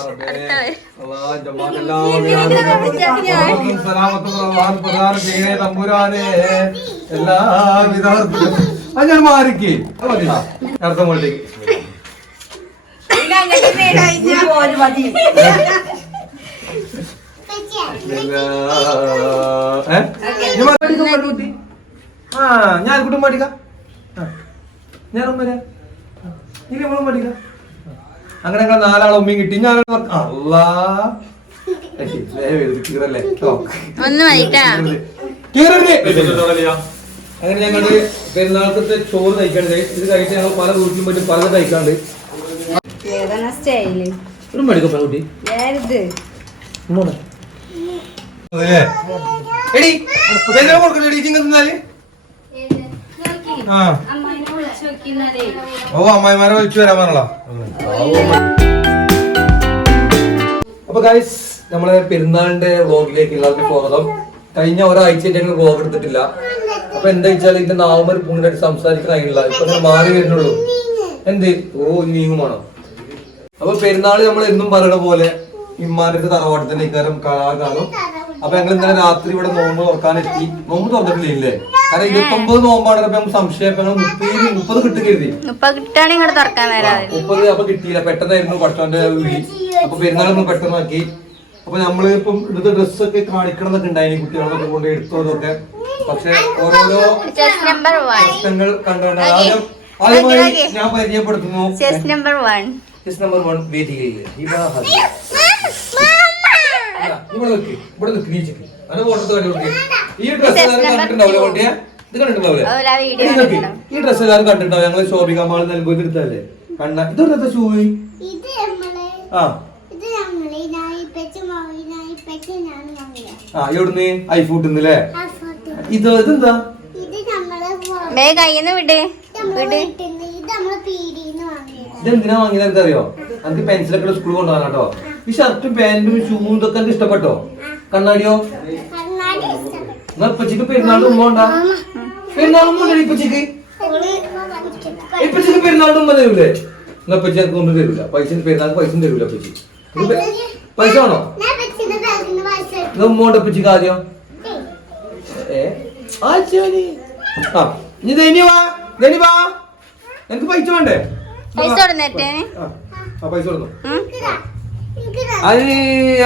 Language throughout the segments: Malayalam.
എല്ലാവിധ ഞാൻ മാറിക്കേ അത് മതി അടുത്ത മുകളിലേക്ക് ഞാൻ കുട്ടും പഠിക്കാം? ഞാൻ ഉമ്മര ഇനി നമ്മളും പഠിക്കാം. അങ്ങനെ ഞങ്ങൾ നാലാൾ ഉമ്മയും കിട്ടി. ഞാൻ കീറല്ലേ കേട്ടോ. കീറല്ലേ അങ്ങനെ ഞങ്ങൾ പെരുന്നാളത്തെ ചോറ് തയ്ക്കണ്ട് ഇത് കഴിച്ച് ഞങ്ങൾ പല വീട്ടിലും പറ്റും പല തയ്ക്കാണ്ട് ഒരു മടിക്കോ പെൺകുട്ടി ഞാനിത് ഇങ്ങോട്ട്. അതല്ലേ? എടി കൊടുക്കണ്ടേ എടി ചിങ്ങ തിന്നാൽ? ആ. ഗൈസ് നമ്മളെ പെരുന്നാളിന്റെ വ്ലോഗിലേക്ക് എല്ലാവർക്കും സ്വാഗതം. കഴിഞ്ഞ ഒരാഴ്ചയായിട്ട് ഞങ്ങൾ വ്ളോഗ് എടുത്തിട്ടില്ല. അപ്പൊ എന്താ വെച്ചാൽ ഇതിന്റെ നാവുമ്പർ പൂണിനായിട്ട് സംസാരിക്കാൻ കഴിയില്ല. ഇപ്പൊ ഞാൻ മാറി വരുന്നുള്ളൂ. എന്ത്? ഓ നീങ്ങുമാണോ അപ്പൊ പെരുന്നാൾ നമ്മൾ എന്നും പറയണ പോലെ ഇമ്മാരുടെ തറവാട്ടത്തിന്റെ ഇക്കാരം കാണും. അപ്പൊ ഞങ്ങൾ ഇന്നലെ രാത്രി ഇവിടെ നോമ്പ് തുറക്കാൻ എത്തി നോമ്പ് തുറന്നിട്ടില്ലേ? കാരണം ഇരുപത്തൊമ്പത് നോമ്പാണ്. നമുക്ക് സംശയം മുപ്പത് മുപ്പത് കിട്ടും കരുതി കിട്ടാണ് ഇങ്ങോട്ട് തുറക്കാൻ മുപ്പത് അപ്പൊ കിട്ടിയില്ല. പെട്ടെന്നായിരുന്നു ഭക്ഷണന്റെ വിളി. അപ്പൊ പെരുന്നാളൊന്നും പെട്ടെന്നാക്കി അപ്പൊ നമ്മൾ ഇപ്പം ഇവിടുത്തെ ഡ്രസ്സൊക്കെ കാണിക്കണം എന്നൊക്കെ ഉണ്ടായിരുന്നു കുട്ടികളൊക്കെ കൊണ്ട് എടുത്തതൊക്കെ. പക്ഷെ ഓരോരോ ചെസ് പ്രശ്നങ്ങൾ കണ്ടുകൊണ്ട് ആദ്യം ആദ്യമായി ഞാൻ പരിചയപ്പെടുത്തുന്നു. Chess number one case number one. അല്ല, ഇവിടെ നിൽക്ക് ഇവിടെ നിൽക്ക് നീ കൊടുക്ക്. ഈ ഡ്രസ് കണ്ടിട്ടുണ്ടാവില്ലേ ഇത് കണ്ടിട്ടുണ്ടാവില്ലേ ഈ ഡ്രസ് എല്ലാവരും കണ്ടിട്ടുണ്ടാവും. ഞങ്ങൾ ശോഭിക മാൾ നൽകുന്ന എടുത്തല്ലേ കണ്ട ഇതൊരു ഷൂ ഇത് നമ്മൾ. ആ. ആ എവിടുന്ന്? ഐഫൂട്ടിന്നല്ലേ ഇത് ഇതെന്താ? ഇതെന്തിനാ വാങ്ങിയത് എനിക്കറിയോ? നമുക്ക് പെൻസിലൊക്കെ സ്കൂളിൽ കൊണ്ടുപോകാൻ കേട്ടോ ഈ ഷർട്ടും പാന്റും ഷൂവും ഇതൊക്കെ ഇഷ്ടപ്പെട്ടോ? കണ്ണാടിയോ? എന്നാ ഇപ്പച്ചിക്ക് പെരുന്നാളും ഉമ്മ ഉണ്ടാ? പെരുന്നാളും ഉണ്ടോ ഇപ്പച്ചിക്ക്? ഇപ്പച്ചിക്ക് പെരുന്നാളും ഉമ്മ തരൂലേ? എന്നാ ഇപ്പച്ചി എനിക്ക് ഒന്നും തരൂല. പൈസ പെരുന്നാൾ പൈസ തരൂല ഇപ്പച്ചി. പൈസ ആണോ കൊണ്ട് ഇപ്പച്ചിക്ക് ആദ്യം? ഏ? ആ ശരി. ആ നീ ധനി വാ. ധനി വാ. എനിക്ക് പൈസ വേണ്ടേ? പൈസ കൊടുന്നേറ്റേന് ആ പൈസ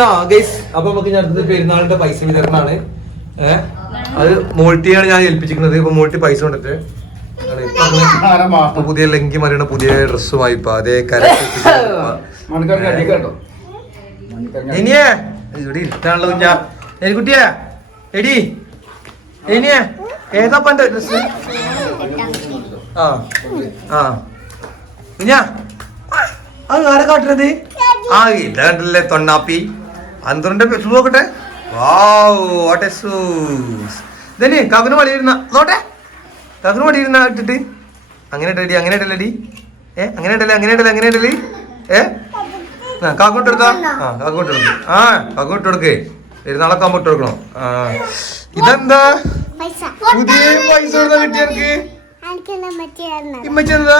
ആ ഗൈസ് അപ്പൊ നമുക്ക് ഞാൻ അടുത്തത് പെരുന്നാളിന്റെ പൈസ വിതരണമാണ്. ഏഹ് അത് മോൾട്ടിയാണ് ഞാൻ ഏൽപ്പിച്ചിരിക്കുന്നത്. ഇപ്പൊ മോൾട്ടി പൈസ കൊണ്ടിട്ട്. പുതിയ ലങ്കി മറിയണ. പുതിയ ഡ്രസ്സുമായി ഇപ്പൊ അതേ കര ഇനിയേ ഇവിടെ ഇരുത്താനുള്ള കുഞ്ഞാ. എലിക്കുട്ടിയെ എടി. ഇനിയേ ഏതാ പണ്ട് ഡ്രസ് ആ ആ. കുഞ്ഞാ അത് ആരെ കാട്ടുന്നത് ആ ഇല്ല കണ്ടല്ലേ തൊണ്ണാപ്പി? അന്തറിന്റെ ഷൂ നോക്കട്ടെ വാട്ടെ ഷൂസ് ഇതന്നെ കകുന് മടിയിരുന്ന നോട്ടെ. കകുന് മടിയിരുന്ന ഇട്ടിട്ട്. അങ്ങനെ ഇട്ടടി അങ്ങനെ ഇട്ടല്ലടി ഏ അങ്ങനെ ഇട്ടല്ലേ അങ്ങനെ ഇട്ടല്ലേ അങ്ങനെ ഇട്ടല്ലേ ഏ? ആ കാക്കോട്ട് എടുത്താ ആ കാക്കോട്ട് എടുക്കും ആ കാക്കോട്ട് കൊടുക്കേ. പെരുന്നാളൊക്കെ ആകുമ്പോൾ ഇട്ട് ആ ഇതെന്താ? പൈസ. പുതിയ പൈസ എവിടുന്നാ കിട്ടിയ എനിക്ക് എനിക്കെല്ലാം മറ്റേ തന്നത്. ഇമ്മച്ചി എന്താ?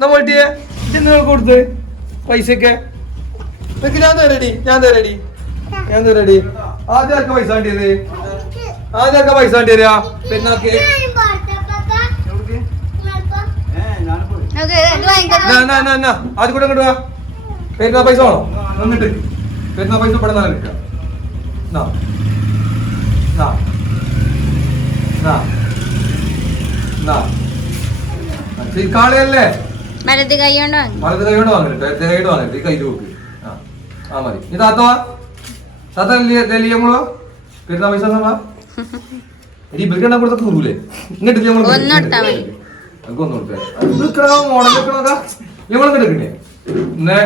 നമ്മൾ കിട്ടിയേ ഇന്ന് കൊടുത്ത് പൈസയൊക്കെ? നിനക്ക് ഞാൻ തരടി ഞാൻ തരടി. ഞാൻ തരടി. ആദ്യം ആർക്കാ പൈസ വേണ്ടിയത്? ആദ്യം ആർക്കാ പൈസ വേണ്ടി തരാ പെരുന്നാക്ക്. ആദ്യം കൂടെ ഇങ്ങോട്ട് വാ. പെരുന്നാ പൈസ വേണോ? വന്നിട്ട്. പെരുന്നാ പൈസ ഇവിടെ നല്ല കിട്ടുക കാളയല്ലേ? വലത് കൈ കൊണ്ട് വാങ്ങി. വലത് കൈ കൊണ്ട് വാങ്ങരുത്. ഇടത് കൈ കൊണ്ട് വാങ്ങരുത്. ഈ കൈ നോക്ക്. ആ മതി. ഈ താത്ത വാ താത്ത ലിയങ്ങളോ പെരുന്നാ പൈസ എടി ഇവർക്ക് എണ്ണം കൊടുത്ത തൂരൂലേ ഇങ്ങോട്ട് നമുക്ക് ഒന്ന് കൊടുത്തേ നിൽക്കണോ മോഡൽ നിൽക്കണോക്കാ ഇങ്ങോട്ട് എടുക്കണ്ടേ ഇന്നേ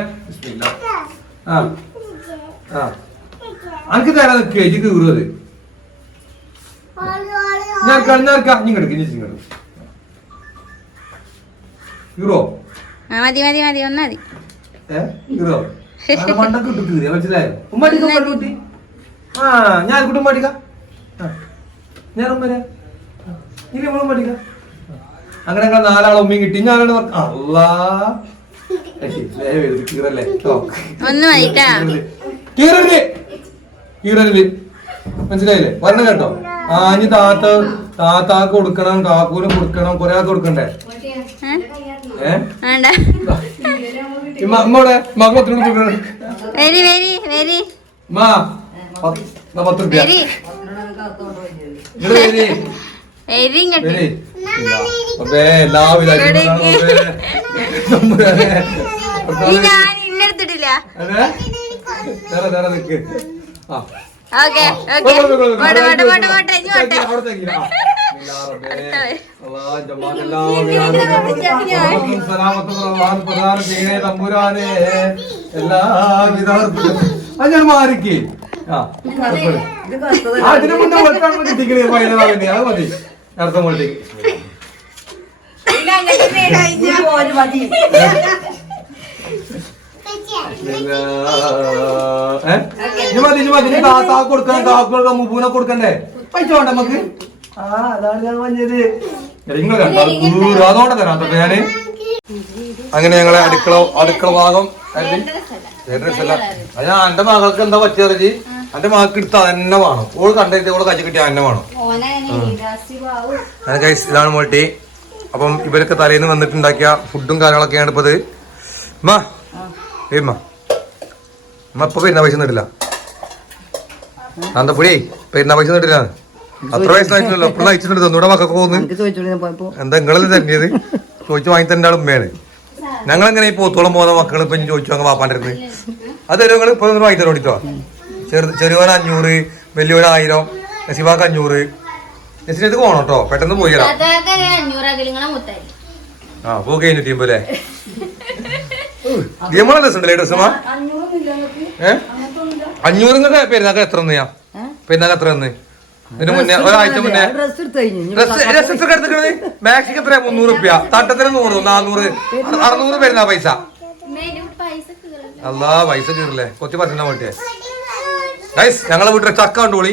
ആ. ആ. അനക്ക് തരാ നിൽക്കുക എനിക്ക് കീറുന്നത് ഞാൻ ഞാൻ എടുക്കാം ഇങ്ങോട്ട് ഇങ്ങോട്ട് കീറോ? മതി മതി മതി. ഒന്നാ മതി. ഏ? കീറോ? മണ്ടക്ക് ഇട്ട് കീറിയ, മനസ്സിലായോ? ഉമ്മാടിക്ക, ഉമ്മാടി. ആ ഞാൻ കുട്ടും ഞാൻ ഇനി നമ്മൾ അങ്ങനെ ഞങ്ങൾ നാലാളെ ഉമ്മയും കിട്ടി. ഞാനാണ് കീറല്ലേ? കീറരുത്. കീറരുത്. മനസ്സിലായില്ലേ? പറഞ്ഞ കേട്ടോ. ആ ഇനി താത്ത താത്താക്ക് കൊടുക്കണം കാക്കൂന് കൊടുക്കണം കൊറേ കൊടുക്കണ്ടേ? ഏ? വേണ്ട. ഇമ്മ അമ്മോടെ മക പത്ത് രൂപ വെരി വെരി വെരി. അമ്മ പത്ത് രൂപ വെരി. ഇങ്ങട് വരി. വെരി ഇങ്ങോട്ട്. വരി. അപ്പേ എല്ലാവിധ ഈ ഞാൻ ഇന്നെടുത്തിട്ടില്ല നേരെ നേരെ നിക്ക്. ആ. Okay okay. പോട്ടെ പോട്ടെ പോട്ടെ പോട്ടെ ഞാൻ മാറിക്ക്. ആ അതിന് മുന്നേ വെക്കാൻ കിട്ടിക്കണേ പൈനതാവിനെ അത് മതി. അർത്ഥം മുകളിലേക്ക് ഏ? ഇനി മതി ഇനി മതി. ഇനി താത്താ കൊടുക്കണം കാക്കു കൊടുക്കാൻ മുബൂനെ കൊടുക്കണ്ടേ? പൈസ വേണ്ട നമുക്ക്? ആ അതാണ് ഞാൻ പറഞ്ഞത്. നിങ്ങൾ കണ്ടോ? അതുകൊണ്ട് തരാം കേട്ടോ ഞാൻ. അങ്ങനെ ഞങ്ങളെ അടുക്കള അടുക്കള ഭാഗം അല്ല ഞാൻ എന്റെ മകൾക്ക് എന്താ പറ്റിയത് എന്റെ മകൾക്ക് എടുത്ത് തന്നെ വേണം. ഓൾ കണ്ടിട്ട് ഓൾ കച്ചി കിട്ടിയ തന്നെ വേണം. അങ്ങനെ ഇതാണ് മോട്ടി അപ്പം ഇവരൊക്കെ തലേന്ന് വന്നിട്ടുണ്ടാക്കിയ ഫുഡും കാര്യങ്ങളൊക്കെയാണ് ഇപ്പത്. ഉമ്മ. ഏമ്മ ഉമ്മ. ഇപ്പൊ പെരുന്നാ പൈസ നിട്ടില്ല അന്തപ്പുഴേ പെരുന്നാ പൈസ നിട്ടില്ല അത്ര വയസ്സായിട്ടില്ലല്ലോ ഇപ്പോൾ അയച്ചിട്ടുണ്ട് തന്നൂടെ മക്കൾക്ക് പോകുന്നു. എന്താ നിങ്ങളല്ലേ തരേണ്ടത് ചോദിച്ചു വാങ്ങി ആൾ ഉമ്മയാണ്. ഞങ്ങൾ എങ്ങനെ ഈ പോത്തോളം പോകുന്ന മക്കൾ ഇപ്പൊ ചോദിച്ചു അങ്ങ് പാപ്പാന്റെ അടുത്ത്? അത് തരും നിങ്ങൾ ഇപ്പൊ വാങ്ങി തരാം വേണ്ടിട്ടോ ചെറു ചെറുവൻ അഞ്ഞൂറ് വലിയവൻ ആയിരം നസിബാക്ക് അഞ്ഞൂറ്. നസിനത് പോകണം കേട്ടോ. പെട്ടെന്ന് പോയി ആ പോ കഴിഞ്ഞു ടീം പോലെ. ഗെയിമുള്ള ഡ്രസ് ഉണ്ടല്ലേ ഡ്രസ്സുമാ ഏ? അഞ്ഞൂറ് നിങ്ങൾക്ക് പെരുന്നാക്ക് എത്ര തന്നെയാ? പെരുന്നാക്ക് എത്ര തന്ന്? ഇതിന് മുന്നേ ഒരാഴ്ച മുന്നേ ഡ്രസ് ഒക്കെ എടുത്തിക്കണത് മാക്സിക്ക് എത്ര മുന്നൂറ് റുപ്യ. തട്ടത്തിന് നൂറ് നാന്നൂറ്. അറ- അറുന്നൂറ് വരുന്ന പൈസ. അല്ലാ പൈസ കീറില്ലേ? കൊത്തി പറ്റുന്ന വേണ്ടിയേ ഗൈസ് ഞങ്ങളെ വീട്ടിലെ ചക്ക കണ്ടോളി?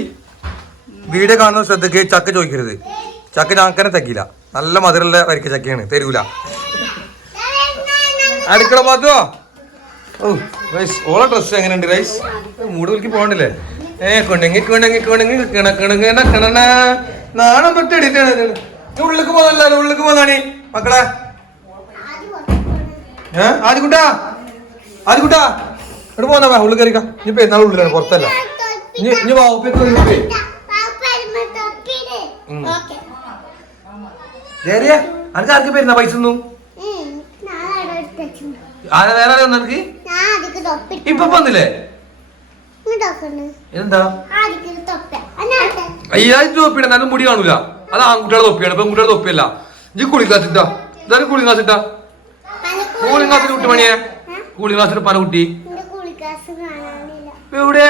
വീഡിയോ കാണുന്ന ശ്രദ്ധയ്ക്ക് ചക്ക ചോദിക്കരുത്. ചക്ക ഞങ്ങൾക്കന്നെ തെക്കില്ല നല്ല മധുരമുള്ള വരിക്ക ചക്കയാണ്. തരൂല. അടുക്കള പാത്തോ ഓ ഗൈസ് ഓളെ ഡ്രസ്സ് എങ്ങനെയുണ്ട് ഗൈസ് മൂട് വിളിക്ക് പോകണ്ടില്ലേ ഏ കുണുങ്ങി കുണുങ്ങി കുണുങ്ങി കിണ കിണങ്ങണ കിണണ. നാണം തൊട്ട് എടിയിട്ടാണ് ഉള്ളിക്ക് പോന്നല്ലോ ഉള്ളിക്ക് പോകാനാണി. മക്കളെ. ഏ ആദ്യക്കുട്ടാ ആദ്യക്കുട്ടാ ഇവിടെ പോന്നാ ഉള്ളിൽ കയറിക്ക. ഇനി എന്നാൽ ഉള്ളിലാണ് പുറത്തല്ല. ഇനി ഇനി വാ അനക്ക് ആർക്ക് പെരുന്നാ പൈസ ഒന്നും? ആരെ വേറെ എനിക്ക് ഇപ്പൊ വന്നില്ലേ? എന്താ? അയ്യായിരം എന്നാലും മുടി കാണൂല. അത് ആൺകുട്ടികളുടെ തൊപ്പിയാണ് പെൺകുട്ടികളുടെ തൊപ്പിയല്ല. ഇജ്ജ് കൂളിംഗ് ക്ലാസ് ഇട്ടാ? ഇതാണ് കൂളിംഗ് ക്ലാസ് ഇട്ടാ? കൂളിംഗ് ക്ലാസ്സിൽ കുട്ടി മണിയെ കൂളിംഗ് ക്ലാസ്സിൽ പല കുട്ടി? എവിടെ?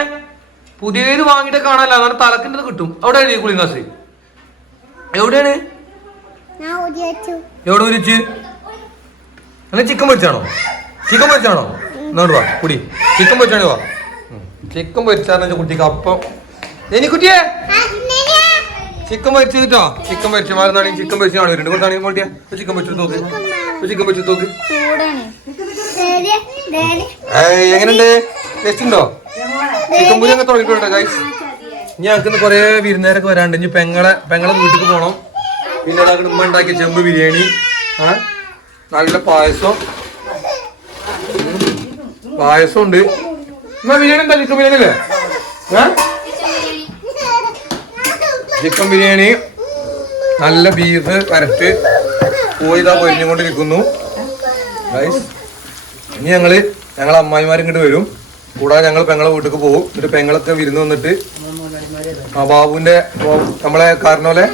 പുതിയത് വാങ്ങിട്ട് കാണാനല്ല അങ്ങനെ തലക്കിന്റെ കിട്ടും. അവിടെ എഴുതി കൂളിംഗ് ക്ലാസ് എവിടെയാണ്? എവിടെ വിരിച്ച് അല്ല ചിക്കൻ പൊരിച്ചാണോ ചിക്കൻ പൊരിച്ചാണോ വാ കുടി. ചിക്കൻ പൊരിച്ചാണോ വാ ചിക്കൻ പൊരിച്ചാറിന് കുട്ടിക്ക് അപ്പം. എനിക്കുട്ടിയെ ചിക്കൻ പൊരിച്ചു കിട്ടോ ചിക്കൻ പൊരിച്ച മാറുന്നാണെങ്കിൽ ചിക്കൻ പൊരിച്ചു കാണും രണ്ട് കൊടുത്താണെങ്കിൽ മോട്ടിയാ ചിക്കൻ പൊരിച്ചു നോക്ക് ചിക്കൻ പൊരിച്ചു നോക്ക് എങ്ങനെയുണ്ട്? ടേസ്റ്റ് ഉണ്ടോ? ചിക്കൻ പൊരി ഒക്കെ തുടങ്ങിയിട്ടുണ്ട് ഗൈസ് ഇനി ഞങ്ങൾക്ക് കുറേ വിരുന്നേരൊക്കെ വരാണ്ട് ഇനി പെങ്ങളെ പെങ്ങളെ വീട്ടിൽ പോകണം പിന്നെ അതാ ഉമ്മ ഉണ്ടാക്കിയ ചെമ്പ് ബിരിയാണി. ആ നല്ല പായസം. പായസം ഉണ്ട്. ഉമ്മ ബിരിയാണി എന്താ ചിക്കൻ ബിരിയാണി അല്ലേ ചിക്കൻ ബിരിയാണി നല്ല ബീഫ് കരറ്റ് പോയിതാ പൊരിഞ്ഞുകൊണ്ടിരിക്കുന്നു. ഇനി ഞങ്ങൾ ഞങ്ങളെ അമ്മായിമാരും ഇങ്ങോട്ട് വരും. കൂടാതെ ഞങ്ങൾ പെങ്ങളെ വീട്ടിലേക്ക് പോകും. എന്നിട്ട് പെങ്ങളൊക്കെ വിരുന്ന് വന്നിട്ട് ആ ബാബുവിന്റെ ബാബു- നമ്മളെ കാരണോലെ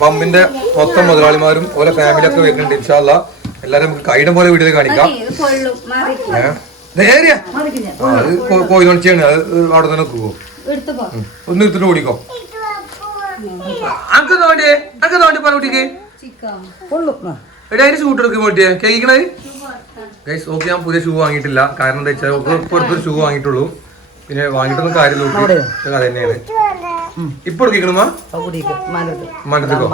പമ്പിന്റെ മൊത്തം മുതലാളിമാരും ഓലെ ഫാമിലി ഒക്കെ വരുന്നുണ്ട് ഇൻഷാല്ല എല്ലാരും നമുക്ക് കൈടം പോലെ വീട്ടിൽ കാണിക്കാം? നേരെയാ അത് കോഴി നോണിച്ചാണ് അത് അവിടെ തന്നെ പോകും ഒന്ന് എടുത്തിട്ട് ഓടിക്കോ. അനക്ക് നോണ്ടി അനക്ക് നോണ്ടി പറ കുട്ടിക്ക്. എടാ അതിന് ഷൂട്ട് എടുക്കും പോട്ടിയെ കേൾക്കണത് ഗൈസ് ഓക്കെ ഞാൻ പുതിയ ഷൂ വാങ്ങിയിട്ടില്ല. കാരണം എന്താ വെച്ചാൽ ഓക്ക് ഇപ്പൊ അടുത്തൊരു ഷൂ വാങ്ങിയിട്ടുള്ളൂ. പിന്നെ വാങ്ങിയിട്ടൊന്നും കാര്യം നോക്കി അത് തന്നെയാണ്. ഇപ്പൊ. മാനത്ത്. അമ്മാനത്തേക്കോ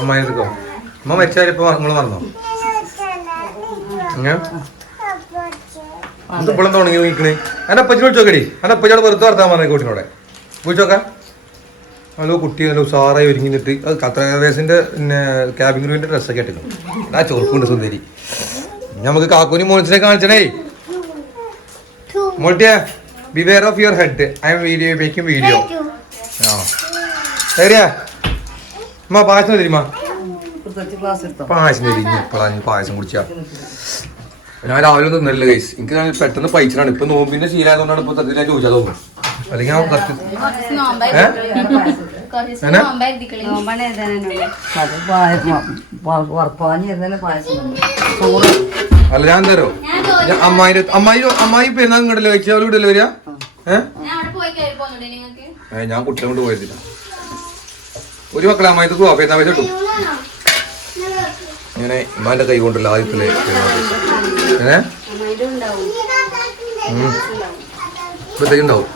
അമ്മാനത്തേക്കോ അമ്മ വെച്ചാൽ ഇപ്പൊ നിങ്ങൾ പറഞ്ഞോ ഏ? ഇത് ഇപ്പോഴും തുടങ്ങി നോക്കണേ? എന്റെ അപ്പച്ചി വിളിച്ചോക്കടി എന്റെ അപ്പച്ചോട് വെറുതെ വർത്താൻ പറഞ്ഞ കൂട്ടിനോടെ. വിളിച്ചോക്കാം ഹലോ കുട്ടി നല്ല ഉസാറായി ഒരുങ്ങി നിന്നിട്ട് അത് ഖത്തർ എയർവേസിന്റെ പിന്നെ ക്യാബിൻ ക്രൂവിന്റെ ഡ്രസ്സൊക്കെ ഇട്ടിരുന്നു. ആ ചോർക്കുണ്ട് സുന്ദരി. നമുക്ക് കാക്കൂനി മോൾസിനെ കാണിച്ചണേ. മോൾട്ടിയ beware of your head I'm video making video ആ. ശരിയാ അമ്മ പായസം തരുമാ? പായസം തരും. ഇപ്പോഴാണ് പായസം കുടിച്ചാ. ഞാൻ രാവിലെ തിന്നല്ല ഗൈസ് എനിക്ക് ഞാൻ പെട്ടെന്ന് പൈച്ചാണ് ഇപ്പൊ നോമ്പിന്റെ ശീലമായതുകൊണ്ടാണ് ഇപ്പൊ ഞാൻ ചോദിച്ചാൽ തോന്നുന്നു അല്ലെങ്കിൽ ഞാൻ. ചോറ്. അല്ല ഞാൻ തരോ? അമ്മായി അമ്മായി അമ്മായി പെരുന്നാൾ ഇങ്ങോട്ടല്ലേ വെച്ചാൽ അവർ ഇവിടെ വരിക ഏഹ് ഞാൻ കുട്ടികളെ കൊണ്ട് പോയതില്ല. ഒരു മക്കളെ അമ്മായി പോവാ. പെരുന്നാൾ വെച്ച് കിട്ടും? ഇങ്ങനെ ഇമ്മാന്റെ കൈ കൊണ്ടല്ല ആദ്യത്തിലെ ഏഹ് ഇപ്പത്തേക്ക് ഉണ്ടാവും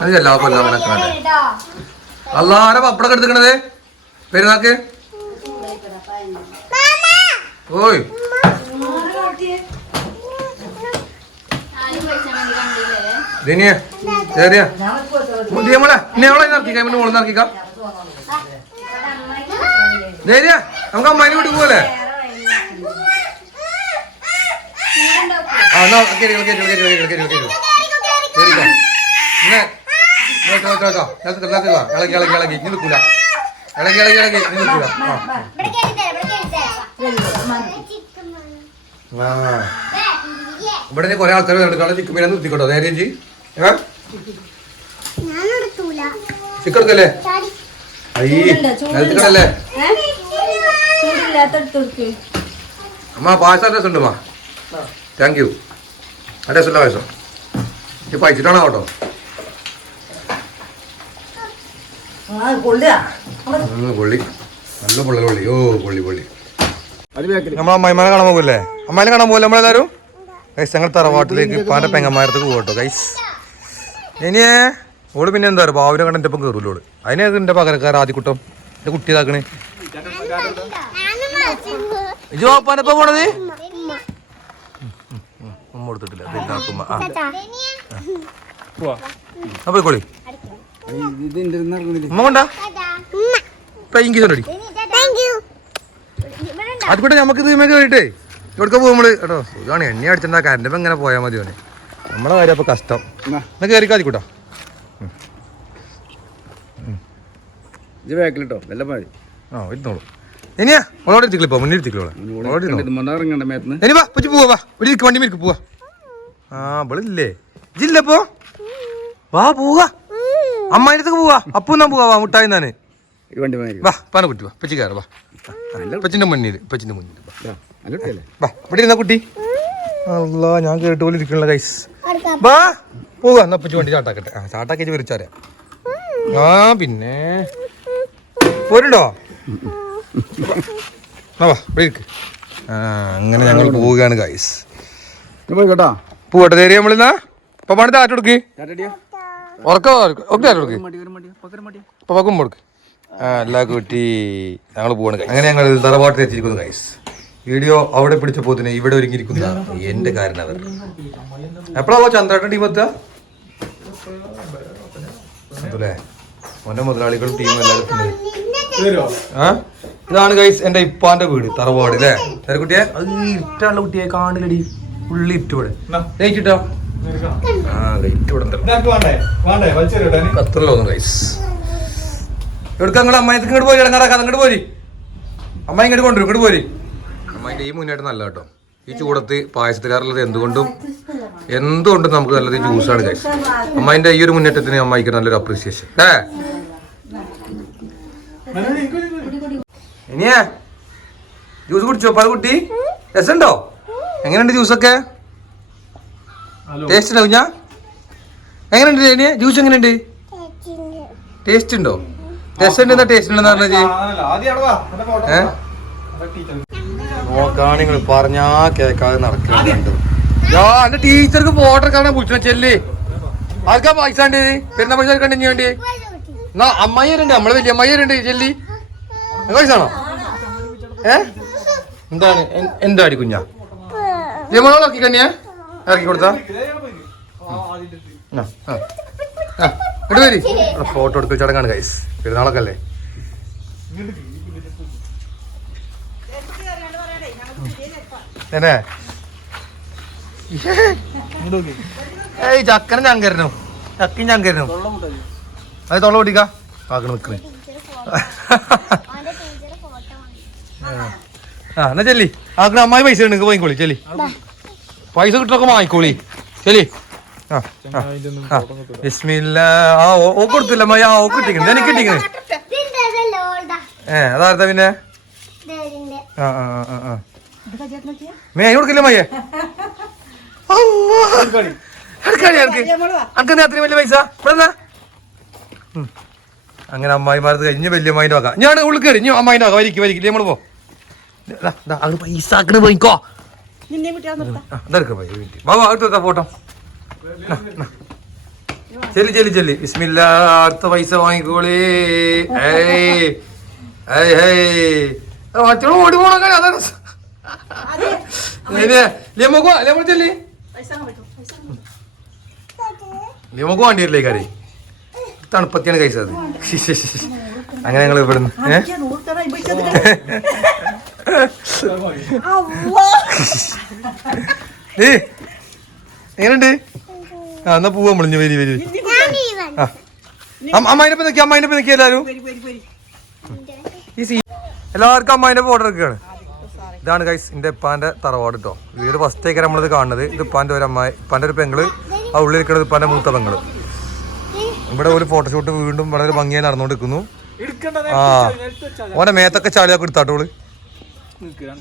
അത് എല്ലാ കൊല്ലം അങ്ങനെ കാണട്ടെ അല്ലാരെ പപ്പടൊക്കെ എടുത്തിക്കണത് പെരുന്നാക്ക് ഓയ്. ദിനിയ ശരിയാ നമ്മളെ ഇനി അവളെ നടക്കിക്കാം പിന്നെ മോളെ നടക്കിക്കാം ധൈര്യ നമുക്ക് അമ്മായിനെ വീട്ടിൽ പോലെ ആ എന്നാ കേറി കേറി കേറി കേറി കേറി കേറി കേറിക്കോ. ഇന്നെ കേട്ടോ കേട്ടോ കേട്ടോ നേരത്തെ നേരത്തെ വാ ഇളകി ഇളകി ഇളകി ഇനി നിൽക്കൂല. ഇളകി ഇളകി ഇളകി ഇനി നിൽക്കൂല. ആ. ഇവിടെ കുറെ ആൾക്കാർ കണ്ടിട്ടാണ് ചിക്കൻ ബിരിയാണി നിർത്തിക്കോട്ടോ. ധൈര്യം ചിക്കൻ എടുക്കല്ലേ? അമ്മ പായസം ഉണ്ട് താങ്ക് യു പഴിച്ചിട്ടാണോ കേട്ടോ? പൊള്ളി നല്ല പുള്ളി പൊള്ളി ഓ പൊള്ളി പൊള്ളി നമ്മളെ അമ്മായിമാനെ കാണാൻ പോകില്ലേ? അമ്മായിനെ കാണാൻ പോകില്ല നമ്മളെല്ലാരും? ഗൈസ് ഞങ്ങൾ തറവാട്ടിലേക്ക് പാന്റെ പെങ്ങന്മാരത്തേക്ക് പോകട്ടോ ഗൈസ് ഇനിയേ ഓൾ പിന്നെ എന്താ പറയുക ബാബുനെ കണ്ട എന്റെ ഒപ്പം കയറൂല്ലോ ഓൾ. അതിനെ എന്റെ പകരക്കാർ ആദ്യക്കുട്ടം എന്റെ കുട്ടി ഇതാക്കണേ ഇജോ പാനപ്പ പോണത്? ഉമ്മ കൊടുത്തിട്ടില്ല. പെരുന്നാക്കുമ്മ ആ ആ പോയിക്കോളി. ഉമ്മ കൊണ്ടാ? ഇപ്പൊ ഇങ്കി കൊണ്ടടി താങ്ക് യു അതുകൊണ്ട് നമുക്ക് ഇതിമേ ഇവിടേക്ക് പോകും നമ്മൾ കേട്ടോ സുഖമാണ് എണ്ണ അടിച്ചിട്ടുണ്ടാ കരണ്ട് ഇങ്ങനെ പോയാൽ മതി ഓനെ നമ്മളെ കാര്യം അപ്പൊ കഷ്ടം. എന്നാ. കയറി ഇത് ബാക്കിലിട്ടോ വല്ല മതി. ആ ഇരുന്നോളൂ. ഇനിയാ ഓളോടെ ഇരുത്തിക്കളി ഇപ്പൊ മുന്നിൽ ഇരുത്തിക്കളോളെ ഓളോടെ ഇരുന്നോ ഇറങ്ങണ്ട മേത്തുനിന്ന് ഇനി വാ പറ്റി പോവാ വാ. ഒരു ഇരിക്ക് വണ്ടി മേലേക്ക് പോവാ. ആ ഇവളില്ലേ? ഇജില്ലപ്പോ വാ പോവാ. അമ്മായിന്റെ അടുത്തേക്ക് പോവാ. അപ്പു ഞാൻ പോവാ വാ മുട്ടായി നാന് ഈ വണ്ടി വാ പാന കുട്ടി വാ. പച്ചി കയറി വാ. ഇവിടെ ഇരുന്ന കുട്ടി. അല്ല ഞാൻ കേട്ട് പോലെ ഇരിക്കണല്ലോ ഗൈസ് വാ പോവാ എന്നാ പറ്റി വണ്ടി ചാട്ടാക്കട്ടെ. ആ ചാട്ടാക്കി വിരിച്ചാരാ ആ പിന്നെ. പോരുണ്ടോ? ആ അങ്ങനെ ഞങ്ങൾ പോവുകയാണ് ഗൈസ് പോയി കേട്ടോ. പോവട്ടെ തേരി നമ്മളിന്നാ? ഇപ്പൊ പണി താറ്റ് കൊടുക്ക്. ടാറ്റടിയോ ഉറക്കം? ഒക്കെ കൊടുക്ക്. ആ എല്ലാ കുട്ടി ഞങ്ങൾ പോവാണ് അങ്ങനെ ഞങ്ങൾ തറവാട്ടിൽ എത്തിയിരിക്കുന്നു ഗൈസ് വീഡിയോ അവിടെ പിടിച്ച പോത്തിന് ഇവിടെ ഒരുങ്ങിയിരിക്കുന്ന. എന്റെ കാരണവർ എപ്പോഴാവോ ചന്ദ്രാട്ടൻ ടീം എത്തുക? അതല്ലേ മുന്നേ മുതലാളികളും ടീമും എല്ലാവരും ഇതാണ് ഗൈസ് എന്റെ ഇപ്പാന്റെ വീട് തറവാട് അല്ലേ കുട്ടിയെ അത് ഇരുട്ടാനുള്ള കുട്ടിയെ കാണില്ലടി ഉള്ളി ഇട്ട് ലൈറ്റിട്ടോ ലൈറ്റ് ഇട്ടോ ആ ലൈറ്റ് ഇവിടെ കത്തല്ലോ ഗൈസ് എവിടേക്ക് നിങ്ങൾ അമ്മായിക്ക് ഇങ്ങോട്ട് പോയി ഇടങ്ങാറാക്കാം അങ്ങോട്ട് പോരി. അമ്മായി ഇങ്ങോട്ട് കൊണ്ടുവരും ഇങ്ങോട്ട് പോരി. അമ്മായിന്റെ ഈ മുന്നേറ്റം നല്ല കേട്ടോ ഈ ചൂടത്ത് പായസത്തുകാരുള്ളത് എന്തുകൊണ്ടും എന്തുകൊണ്ടും നമുക്ക് നല്ലത് ജ്യൂസാണ് ഗൈസ് അമ്മായിന്റെ ഈ ഒരു മുന്നേറ്റത്തിന് അമ്മായിക്ക് നല്ലൊരു അപ്രീസിയേഷൻ ഏ ഇനിയാ ജ്യൂസ് കുടിച്ചോ? പഴ കുട്ടി? രസമുണ്ടോ? എങ്ങനെയുണ്ട് ജ്യൂസൊക്കെ ടേസ്റ്റ് ഉണ്ടാവും ഞാൻ എങ്ങനെയുണ്ട് ഇനിയ ജ്യൂസ് എങ്ങനെയുണ്ട്? ടേസ്റ്റ് ഉണ്ടോ? രസമുണ്ട് എന്താ ടേസ്റ്റ് ഉണ്ടെന്ന് പറഞ്ഞേ ഏ? നോക്കാണ് നിങ്ങൾ പറഞ്ഞാ കേക്കാതെ നടക്കുന്നുണ്ട് യാ എന്റെ ടീച്ചർക്ക് ഫോട്ടോ കാണാൻ വിളിച്ചു ചെല്ലേ. ആർക്കാ പൈസ ഉണ്ട് പെരുന്ന പൈസ എടുക്കണ്ട ഇനി വേണ്ടി? എന്നാ അമ്മായിരുണ്ട് നമ്മളെ വലിയ അമ്മായിരുണ്ട് ചെല്ലി വയസ്സാണോ ഏ? എന്താണ്? എന്താടി കുഞ്ഞാ? ലിമോളെ കന്യാ ഇറക്കി കൊടുത്താ. ഫോട്ടോ എടുത്ത് ചടങ്ങാണ് ഗൈസ് പെരുന്നാളൊക്കെ അല്ലേ? ഏയ് ചക്കനും ചങ്കരനും ചക്കും ചങ്കരനും അത് തൊള്ള പൊട്ടിക്ക? ആക്കണ നിക്കണേ ആ എന്നാ ചെല്ലി. ആക്കണ അമ്മായി പൈസ ഉണ്ടെങ്കിൽ വാങ്ങിക്കോളി ചെല്ലി. പൈസ കിട്ടൊക്കെ വാങ്ങിക്കോളി ചെല്ലി. ആ ആ, ആ. ബിസ്മില്ല. ആ ഓ ഓ കൊടുത്തില്ല അമ്മായി. ആ ഓ കിട്ടിക്കണ്. എനിക്ക് കിട്ടിക്കണ്. ഏ അതാർത്താ പിന്നെ? ആ ആ ആ, ആ ആ. മേ കൊടുക്കില്ല മയ്യേ അനക്ക് അത്രയും വലിയ പൈസ? ഇവിടെ. അങ്ങനെ അമ്മായിമാരത് കഴിഞ്ഞ് വലിയ അമ്മായിന്റെ വാക്കാം ഞാൻ ഉള്ളിൽ കയറി ഇനി അമ്മായിന്റെ വാക്കാം വരിക്കും വരിക്കില്ലേ നമ്മൾ പോ. പൈസ ആക്കണ പോയിക്കോ. ഫോട്ടോ. ചെല്ലി ചെല്ലി ചെല്ലി. ബിസ്മില്ല അടുത്ത പൈസ വാങ്ങിക്കോളേ. മറ്റോട് ഓടി പോണ അതാണ് ലിയമ്മക്കോ ലിയമോ ചെല്ലി? ലിയമോക്ക് വേണ്ടി വരില്ലേ കാര്യം തണുപ്പത്തിയാണ് കഴിച്ചത്. അങ്ങനെ ഞങ്ങൾ ഇവിടുന്ന് ഏ? എങ്ങനെയുണ്ട്? ആ എന്നാ പോവാ മുളിഞ്ഞു വരി വരി ആ. അമ്മ- അമ്മായിന്റെ ഒപ്പം നിൽക്കി അമ്മായിന്റെ ഒപ്പം നിൽക്കി എല്ലാവരും ഈ സീ എല്ലാവർക്കും അമ്മായിന്റെ ഫോട്ടോ എടുക്കുകയാണ്. ഇതാണ് ഗൈസ് എന്റെ ഇപ്പാന്റെ തറവാട് കേട്ടോ വീട് ഫസ്റ്റ് ആയിക്കാരം നമ്മളിത് കാണുന്നത്. ഇത് ഇപ്പാന്റെ ഒരു അമ്മായി ഇപ്പാന്റെ ഒരു പെങ്ങൾ. ആ ഉള്ളിൽ ഉള്ളിലിരിക്കുന്നത് ഇപ്പാന്റെ മൂത്ത പെങ്ങൾ. ഇവിടെ ഒരു ഫോട്ടോഷൂട്ട് വീണ്ടും വളരെ ഭംഗിയായി നടന്നുകൊണ്ടിരിക്കുന്നു. ആ. ഓനെ മേത്തൊക്കെ ചാളിയാക്കി എടുത്താട്ടോൾ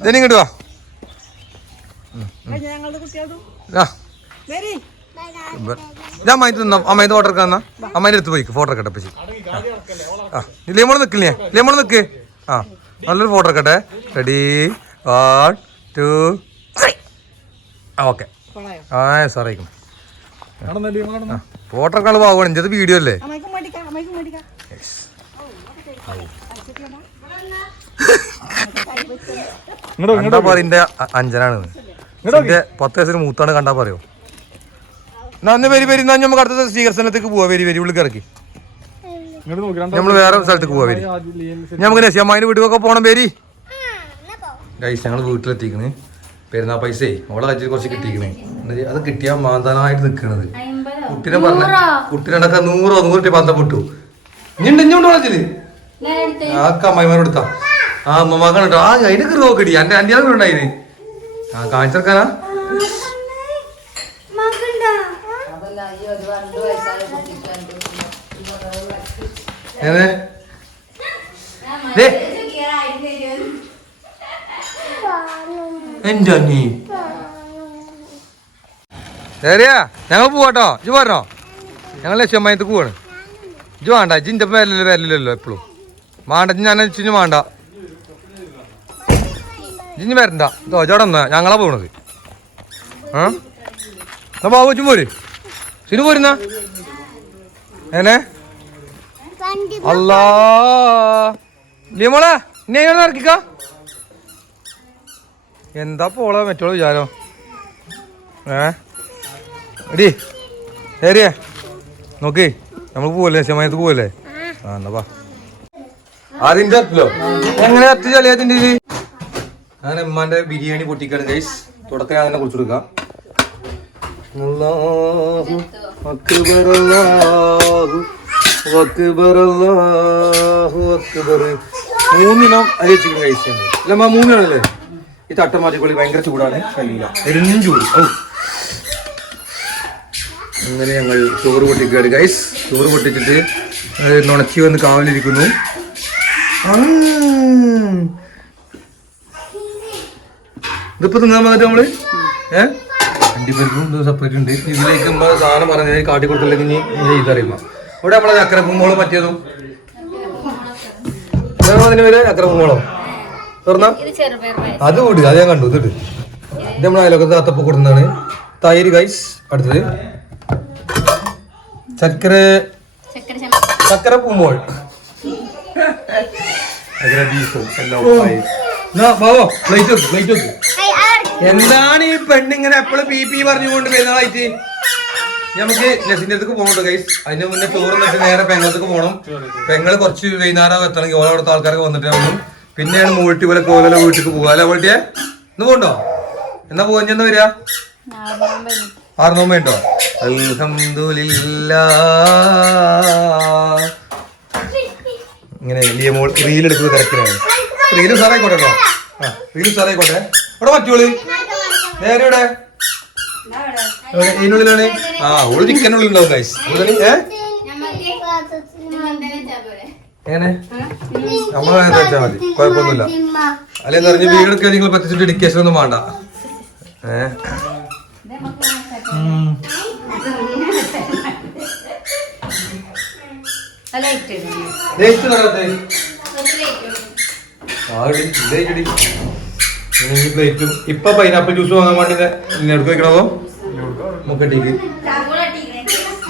ഇനി ഇങ്ങോട്ട് വാ. ആ. ഞാൻ അമ്മായിട്ട് നിന്നോ അമ്മായിന്റെ ഫോട്ടോ എടുക്കാൻ അമ്മായിന്റെ അടുത്ത് പോയിക്ക് ഫോട്ടോ എടുക്കട്ടെ പക്ഷേ ആ. ലിയമോൾ നിൽക്കില്ലേ ലിയമോൾ നിൽക്ക് ആ. നല്ലൊരു ഫോട്ടോ എടുക്കട്ടെ. റെഡി വൺ ടു ആ ഓക്കെ ആ സാറേ ഫോട്ടോ എടുക്കാൻ പോകണം ഇഞ്ചത് വീഡിയോ അല്ലേ? കണ്ടാ പറയിന്റെ അഞ്ചനാണ് പത്ത് വയസ്സിന് മൂത്താണ് കണ്ടാ പറയോ? എന്നാ വരി വരി. എന്നാ നമുക്ക് അടുത്ത സ്വീകരണത്തിലേക്ക് പോവാ. വരി വരി. ഉള്ളിൽ ഇറക്കി നമ്മൾ വേറെ സ്ഥലത്തേക്ക് പോവാ വരി. നമുക്ക് നസിയമ്മായിന്റെ വീട്ടിലൊക്കെ പോണം വരി. ഗൈസ് ഞങ്ങൾ വീട്ടിലെത്തിക്കണ്. പെരുന്നാ പൈസേ ഓളെ കച്ചിൽ കുറച്ച് കിട്ടിക്കണേ. അത് കിട്ടിയാ മാന്താനായിട്ട് നിക്കണത്. കുട്ടിനെ പറഞ്ഞ കുട്ടിനടക്ക നൂറോ നൂറ്റി ബന്ധപ്പെട്ടു ഇഞ്ഞുണ്ട് ഇഞ്ഞോണ്ട് വളച്ചിൽ ആ അമ്മായിമാരോട് എടുത്താ. ആ അമ്മമാക്കാണ് കേട്ടോ ആ അതിന് കയറി നോക്കടി എന്റെ അന്റെ ഉണ്ടായിന്. ആ കാണിച്ചെടുക്കാനാ ഏത്. എന്റെ അണ്ണി ശരിയാ. ഞങ്ങൾ പോവാട്ടോ. ഇജ് പറഞ്ഞോ? ഞങ്ങൾ ലക്ഷ്യമായിട്ട് പോവാണ്. ഇജ് വേണ്ട. ഇജിന്റെ വരലില്ല വരലില്ലല്ലോ എപ്പോഴും വേണ്ട ഞാൻ ഇച്ചിന് വേണ്ട ഇജിഞ്ഞ് വരണ്ട. ഇതോ ചോട ഞങ്ങളാ പോണത്. ആ? ബാബു ഇച്ചും പോര്. സിനു പോരുന്ന? ഏനെ അല്ലാ. ഇനി എങ്ങനെ ഇറക്കിക്കാ എന്താ പോളെ? മറ്റോളോ വിചാരം. ഏ? എടി ഏരിയ നോക്കി നമ്മൾ പോവല്ലേ? സമയത്ത് പോവല്ലേ? ആ എന്നാ വാ. അതിന്റെ എങ്ങനെ അത്തി അതിന്റെ ഇത്? ഞാൻ ഉമ്മാന്റെ ബിരിയാണി പൊട്ടിക്കാണ് ഗൈസ് തുടക്കം ഞാൻ തന്നെ കുറിച്ച് കൊടുക്കാം. അല്ലാഹു അക്ബർ അല്ലാഹു അക്ബർ മൂന്നിനാണല്ലേ? ഈ തട്ട മാറ്റിക്കൊള്ളി ഭയങ്കര ചൂടാണ്. കഴിയില്ല എരിഞ്ഞും ചൂട്. ഔ. അങ്ങനെ ഞങ്ങൾ ചോറ് പൊട്ടിക്കുകയാണ്. ഗൈസ് ചോറ് പൊട്ടിച്ചിട്ട് നുണച്ചി വന്ന് കാവലിരിക്കുന്നു. ഇതിപ്പോ തിന്നാൻ വന്നിട്ട് നമ്മൾ? ഏഹ് അണ്ടിപ്പരിപ്പും സെപ്പറേറ്റ് ഉണ്ട്. ഇതിലേക്ക് നമ്മൾ സാധനം പറഞ്ഞത് കാട്ടി കൊടുത്തില്ലെങ്കിൽ ഇനി ഇതറിയുമ്പോ ഇവിടെ നമ്മളെ ചക്കരപ്പുമ്പോളും മറ്റേതും അതിന് പേര്? ചക്കരപ്പുമ്പോളോ തുറന്ന അത് വിട് അത് ഞാൻ കണ്ടു ഇതിട്ട് ഇത് നമ്മളെ അയലൊക്കെ അത്തപ്പ് കൊടുക്കുന്നതാണ്. തൈര് ഗൈസ് അടുത്തത്. ചക്കര ചക്കര പൂമ്പോൾ ചക്കര ബീഫും എല്ലാം ആയി. എന്നാ ബാബോ പ്ലേറ്റ് വെക്ക് പ്ലേറ്റ് വെക്ക്. എന്താണ് ഈ പെണ്ണിങ്ങനെ എപ്പോഴും പി പി പറഞ്ഞുകൊണ്ട് പെരുന്നാളായിട്ട് നമുക്ക് നസിന്റെ അടുത്ത് പോകണ്ടോ ഗൈസ് അതിന്റെ മുന്നേ ചോറ് എന്നിട്ട് നേരെ പെങ്ങളത്തേക്ക് പോകണം പെങ്ങൾ കുറച്ച് വൈകുന്നേരം എത്തണമെങ്കിൽ ഓരോ അടുത്ത ആൾക്കാരൊക്കെ വന്നിട്ടേ ആവും പിന്നെയാണ് മൂട്ടി പോലെ കോലല വീട്ടിൽ പോകുക അല്ലെ വീട്ടിയെ ഇന്ന് പോകണ്ടോ എന്നാ പോകാൻ ചെന്ന് വരിക? ആറ് നോമ്പ് ഉണ്ടോ ഇങ്ങനെ വലിയ മോൾ റീൽ എടുക്കുന്ന തിരക്കിലാണ്. റീലും സാറായിക്കോട്ടെ കേട്ടോ. ആ റീലും സാറായിക്കോട്ടെ ഇവിടെ മറ്റോൾ നേരെ ഇവിടെ? ഇതിനുള്ളിലാണ്. ആ ഓൾ ചിക്കനുള്ളിൽ ഉണ്ടാവും ഗൈസ് എങ്ങനെ? കുഴപ്പമൊന്നുമില്ല. അല്ലെ പറഞ്ഞ് വീടൊക്കെ നിങ്ങൾ പറ്റിച്ചിട്ട് ഇടിക്കേഷൻ ഒന്നും വേണ്ട. ഏ ഉം. ലേറ്റ് നടക്കട്ടെ ആ ഇടി ഇതേ ഇടി ഇനി ഈ പ്ലേറ്റും ഇപ്പൊ പൈനാപ്പിൾ ജ്യൂസ് വാങ്ങാൻ വേണ്ടി വെക്കണതോ? മുക്കട്ടിക്ക്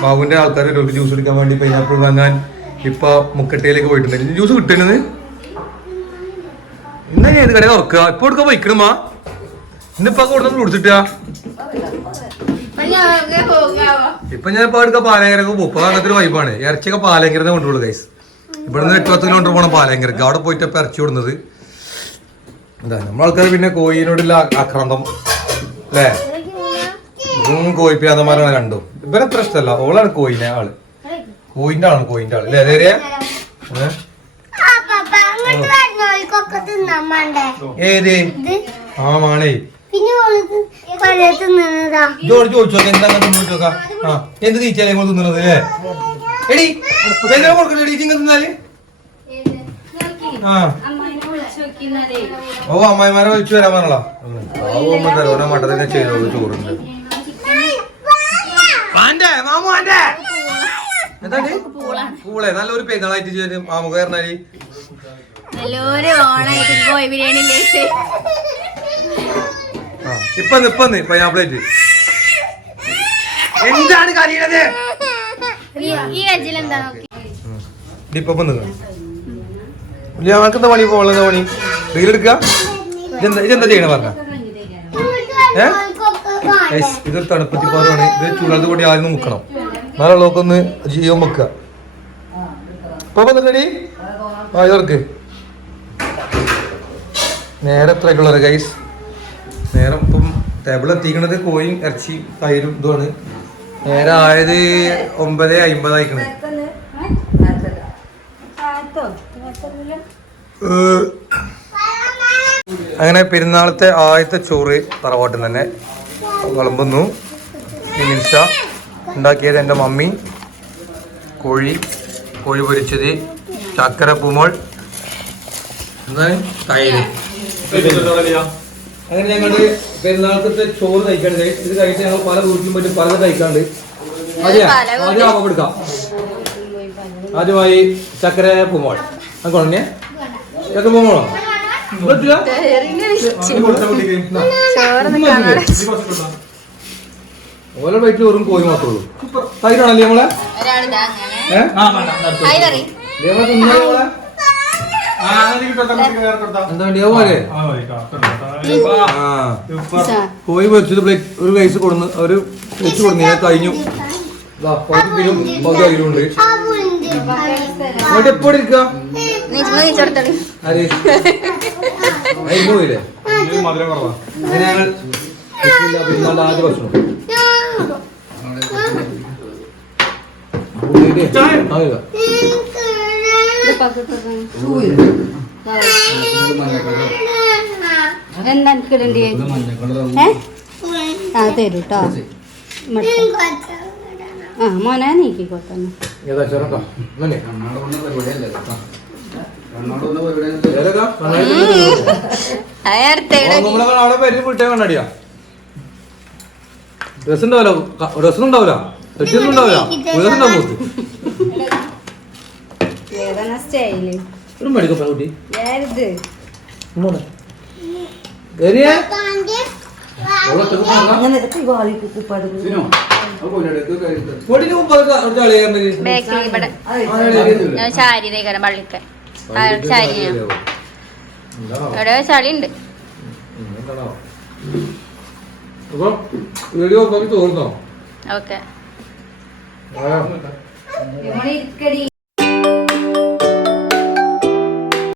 ബാബുവിന്റെ ആൾക്കാർ ഒരു ജ്യൂസ് എടുക്കാൻ വേണ്ടി പൈനാപ്പിൾ വാങ്ങാൻ ഇപ്പൊ മുക്കട്ടയിലേക്ക് പോയിട്ടുണ്ട്. ജ്യൂസ് കിട്ടുന്നത് ഇന്ന ഏത് കടയിൽ തുറക്കുക? ഇപ്പൊ എടുക്കാൻ പോയിക്കണമാ ഇന്നിപ്പൊ കൊടുത്തു കൊടുത്തിട്ടാ ഇപ്പൊ ഞാൻ ഇപ്പൊ എടുക്ക പാലങ്കരക്ക് പോകും അങ്ങനത്തെ വൈബാണ് ഇറച്ചിയൊക്കെ പാലങ്കരനെ കൊണ്ടുള്ളൂ ഗൈസ് ഇവിടുന്ന് എട്ട് പത്ത് കിലോമീറ്റർ പോകണം പാലങ്കരക്ക്. അവിടെ പോയിട്ട് ഇപ്പൊ ഇറച്ചി വിടുന്നത് എന്താ നമ്മളാൾക്കാർ പിന്നെ കോഴിനോടുള്ള ആ- ആക്രാന്തം. അല്ലേ? കോയി കോഴിപ്പിയാന്തമാരാണ് രണ്ടും. ഇവരെ അത്ര ഇഷ്ടമല്ല. ഓളാണ് കോയിനെ ആൾ. കോയിന്റെ ആളാണ് കോയിന്റെ ആൾ. അല്ലേ വേണ്ടേ ഏത്? ആ മാണേ. പിന്നെ ഓൾക്ക് പഴയ തിന്നതാ. ജോർജ് ചോദിച്ചോ എന്താ ചോദിച്ചോക്കാ? ആ എന്ത് തീച്ചാലേ നിങ്ങൾ തിന്നുന്നത് അല്ലേ? എടി വെള്ളം കൊടുക്കട്ടെ എടി ചിങ്ങ തിന്നാൽ? ആ. ഓ അമ്മായിമാരെ വിളിച്ചു വരാൻ പറഞ്ഞോളാ ഓരോ മട്ടത്തിനെ ചെയ്തോളൂ ചോറുണ്ട് ആന്റെ മാമു ആന്റെ എന്താണ്? പൂളെ നല്ലൊരു പെരുന്നാളായിട്ട് ചെയ്തു മാമുക പറഞ്ഞാൽ നല്ലൊരു ഓണായിട്ട് പോയി ബിരിയാണി ഇല്ലേ? നിപ്പന്ന് ഇപ്പൊ ഞാൻ പ്ലേറ്റ് എന്താണ് നോക്കി? ഇപ്പൊ നിന്ന്? ഞങ്ങൾക്ക് എന്താ പണി പോകാനുള്ള പണി? റീലെടുക്കുക ഇതെന്താ ഇതെന്താ ചെയ്യണ പറഞ്ഞ? ഇത് ഇതൊരു തണുപ്പത്തി പാറാണ് ഇത് ചൂടാത്ത കൂടി ആദ്യം മുക്കണം. നാളെ ഒന്ന് ജീവൻ വെക്കുക. ഇപ്പൊ വന്നിട്ടടി ആ ഇതർക്ക് നേരെ എത്രയായിട്ടുള്ളത് ഗൈസ് നേരം ഇപ്പം ടേബിൾ എത്തിക്കണത് കോയും ഇറച്ചി തൈരും ഇതുമാണ്. നേരെ ആയത് ഒമ്പത് അമ്പതായിക്കണേ ഏഹ്. അങ്ങനെ പെരുന്നാളത്തെ ആദ്യത്തെ ചോറ് തറവാട്ടിൽ തന്നെ വിളമ്പുന്നു. മിനിസ ഉണ്ടാക്കിയത് എന്റെ മമ്മി. കോഴി കോഴി പൊരിച്ചത് ചക്കര പൂമോൾ എന്താണ് തൈര്. അങ്ങനെ ഞങ്ങളുടെ പെരുന്നാൾക്കത്തെ ചോറ് കഴിക്കാണ്ട്? guys. ഇത് കഴിച്ച് ഞങ്ങൾ പല വീട്ടിലും പറ്റും പലത് കഴിക്കാണ്ട്. അതെയാ ആദ്യം ആവുമ്പോൾ എടുക്കാം. ആദ്യമായി ചക്കര പൂമോൾ. അത് കൊണ്ടേ ചക്കര പൂമോളോ? ഓരോ വയറ്റിൽ വെറും കോഴി മാത്രമേ ഉള്ളൂ. തൈരാണല്ലേ നമ്മളെ ഏഹ് നമ്മളെ തിന്നാ നമ്മളെ എന്താ വേണ്ടിയാ പോലെ ആ കോഴി പൊരിച്ചത് പ്ലേറ്റ് ഒരു വയസ്സ് കൊടുന്ന് ഒരു വെച്ച് കൊടുന്ന് ഞാൻ കഴിഞ്ഞു. ഉണ്ട് അവിടെ എപ്പോഴും ഇരിക്കുക പോയില്ലേ? ഞങ്ങൾ ആദ്യ ഭക്ഷണം. ആ. എന്താ എനിക്കിടണ്ടി ഏ ആ ആ മോനെ? ഏതൊക്കെ? നന്നായിട്ട് അയർത്തേടെ ഓ, നമ്മളെ അവിടെ പേര് വിട്ടേ കണ്ണടിയാ രസം ഉണ്ടാവില്ല രസം ഉണ്ടാവില്ല തെറ്റൊന്നും ഉണ്ടാവില്ല രസം ഏതാണ് സ്റ്റൈൽ ചാരി തേക്കരം പള്ളിക്ക്. ചാരി? ഇവിടെ ചളി ഉണ്ട് ഓക്കെ.